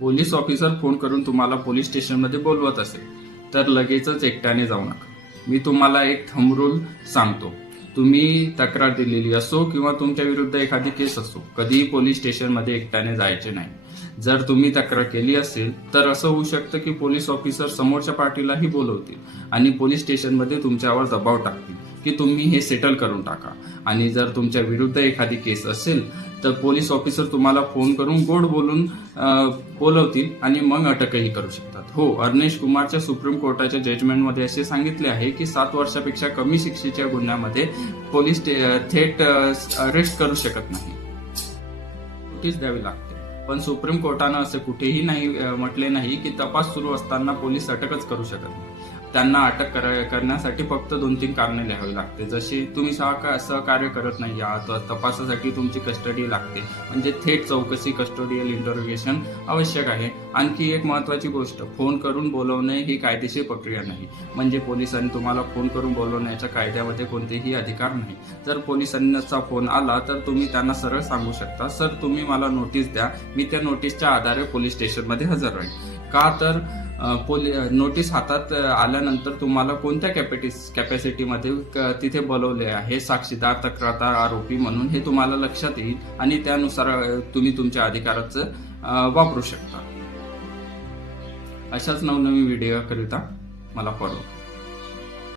Police officer phone करून तुम्हाला police स्टेशनमध्ये बोलवत असेल तर लगेचच एकट्याने जाऊ नका. मी तुम्हाला एक थंब रूल सांगतो. तुम्ही तक्रार दिलेली असो किंवा तुमच्या विरुद्ध एखादी केस असो कधीही पोलीस स्टेशनमध्ये एकट्याने जायचे नाही. जर तुम्ही तक्रार केली असेल तर असं होऊ शकतं की पोलीस ऑफिसर समोरच्या पार्टीलाही बोलवतील आणि पोलीस स्टेशनमध्ये तुमच्यावर दबाव टाकतील की तुम्ही हे सेटल करून टाका. आणि जर तुमच्या विरुद्ध एखादी केस असेल तर पोलीस ऑफिसर तुम्हाला फोन करून गोड बोलून बोलवतील आणि मग अटकही करू शकतात. हो अर्नेश कुमारच्या सुप्रीम कोर्टाच्या जजमेंटमध्ये असे सांगितले आहे की सात वर्षापेक्षा कमी शिक्षेच्या गुन्ह्यामध्ये पोलीस थेट अरेस्ट करू शकत नाही. नोटीस द्यावी लागते. पण सुप्रीम कोर्टानं असं कुठेही नाही म्हटले नाही की तपास सुरू असताना पोलीस अटकच करू शकत नाही. त्यांना अटक कर- करण्यासाठी फक्त दोन तीन कारणे लिहावी लागते. जशी तुम्ही सहका सहकार्य करत नाही आहात तपासासाठी तुमची कस्टडी लागते. म्हणजे थेट चौकशी कस्टोडियल इंटरोगेशन आवश्यक आहे. आणखी एक महत्त्वाची गोष्ट फोन करून बोलवणे ही कायदेशीर प्रक्रिया नाही. म्हणजे पोलिसांनी तुम्हाला फोन करून बोलवण्याच्या कायद्यामध्ये कोणतेही अधिकार नाही. जर पोलिसांचा फोन आला तर तुम्ही त्यांना सरळ सांगू शकता सर तुम्ही मला नोटीस द्या. मी त्या नोटीसच्या आधारे पोलीस स्टेशनमध्ये हजर राहील का तर पोली नोटीस हातात आल्यानंतर तुम्हाला कोणत्या कॅपॅटिस कॅपॅसिटीमध्ये क- तिथे बोलवले आहे? साक्षीदार तक्रारदार आरोपी म्हणून हे तुम्हाला लक्षात येईल आणि त्यानुसार तुम्ही तुमच्या अधिकाराचं वापरू शकता. अशाच नवनवीन व्हिडिओकरिता मला फॉलो